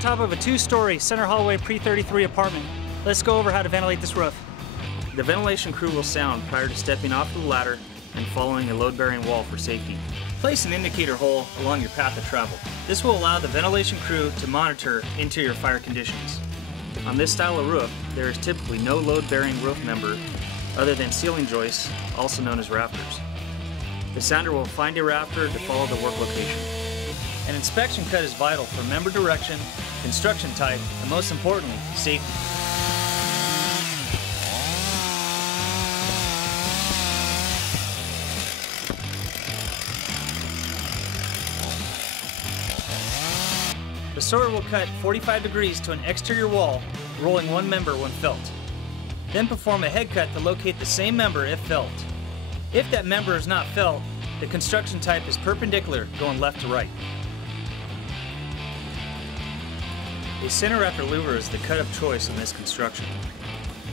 top of a 2-story center hallway pre-33 apartment. Let's go over how to ventilate this roof. The ventilation crew will sound prior to stepping off the ladder and following a load-bearing wall for safety. Place an indicator hole along your path of travel. This will allow the ventilation crew to monitor interior fire conditions. On this style of roof, there is typically no load-bearing roof member other than ceiling joists, also known as rafters. The sounder will find a rafter to follow the work location. An inspection cut is vital for member direction, construction type, and most importantly, safety. The sorter will cut 45 degrees to an exterior wall, rolling one member when felt. Then perform a head cut to locate the same member if felt. If that member is not felt, the construction type is perpendicular, going left to right. A center rafter louver is the cut of choice in this construction.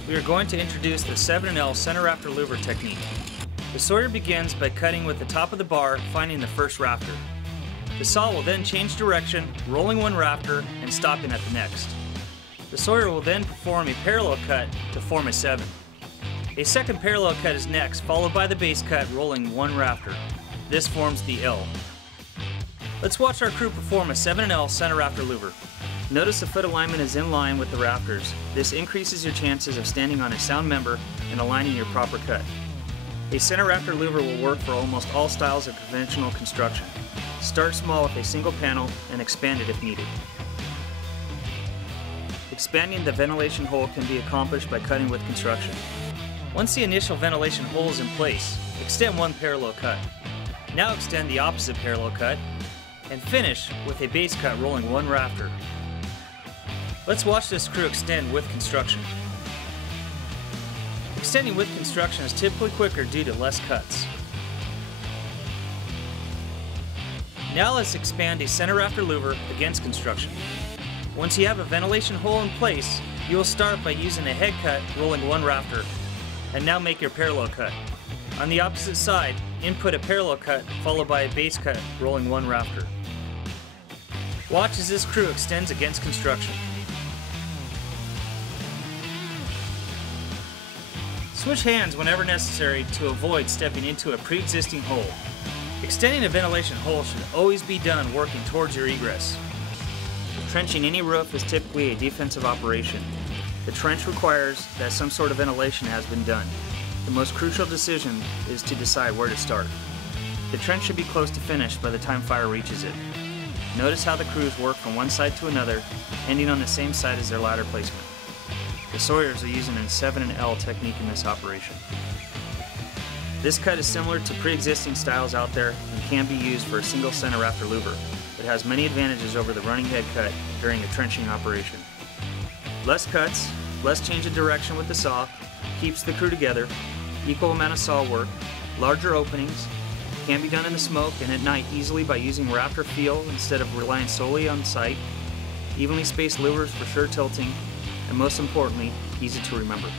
We are going to introduce the 7L center rafter louver technique. The sorter begins by cutting with the top of the bar, finding the first rafter. The saw will then change direction, rolling one rafter and stopping at the next. The sorter will then perform a parallel cut to form a 7. A second parallel cut is next, followed by the base cut rolling one rafter. This forms the L. Let's watch our crew perform a 7L center rafter louver. Notice the foot alignment is in line with the rafters. This increases your chances of standing on a sound member and aligning your proper cut. A center rafter louver will work for almost all styles of conventional construction. Start small with a single panel and expand it if needed. Expanding the ventilation hole can be accomplished by cutting with construction. Once the initial ventilation hole is in place, extend one parallel cut. Now extend the opposite parallel cut and finish with a base cut rolling one rafter. Let's watch this crew extend with construction. Extending with construction is typically quicker due to less cuts. Now let's expand a center rafter louver against construction. Once you have a ventilation hole in place, you will start by using a head cut rolling one rafter, and now make your parallel cut. On the opposite side, input a parallel cut followed by a base cut rolling one rafter. Watch as this crew extends against construction. Switch hands whenever necessary to avoid stepping into a pre-existing hole. Extending a ventilation hole should always be done working towards your egress. Trenching any roof is typically a defensive operation. The trench requires that some sort of ventilation has been done. The most crucial decision is to decide where to start. The trench should be close to finish by the time fire reaches it. Notice how the crews work from one side to another, ending on the same side as their ladder placement. The sawyers are using a 7L technique in this operation. This cut is similar to pre-existing styles out there and can be used for a single center rafter louver. It has many advantages over the running head cut during a trenching operation. Less cuts, less change of direction with the saw, keeps the crew together, equal amount of saw work, larger openings, can be done in the smoke and at night easily by using rafter feel instead of relying solely on sight, evenly spaced louvers for sure tilting, and most importantly, easy to remember.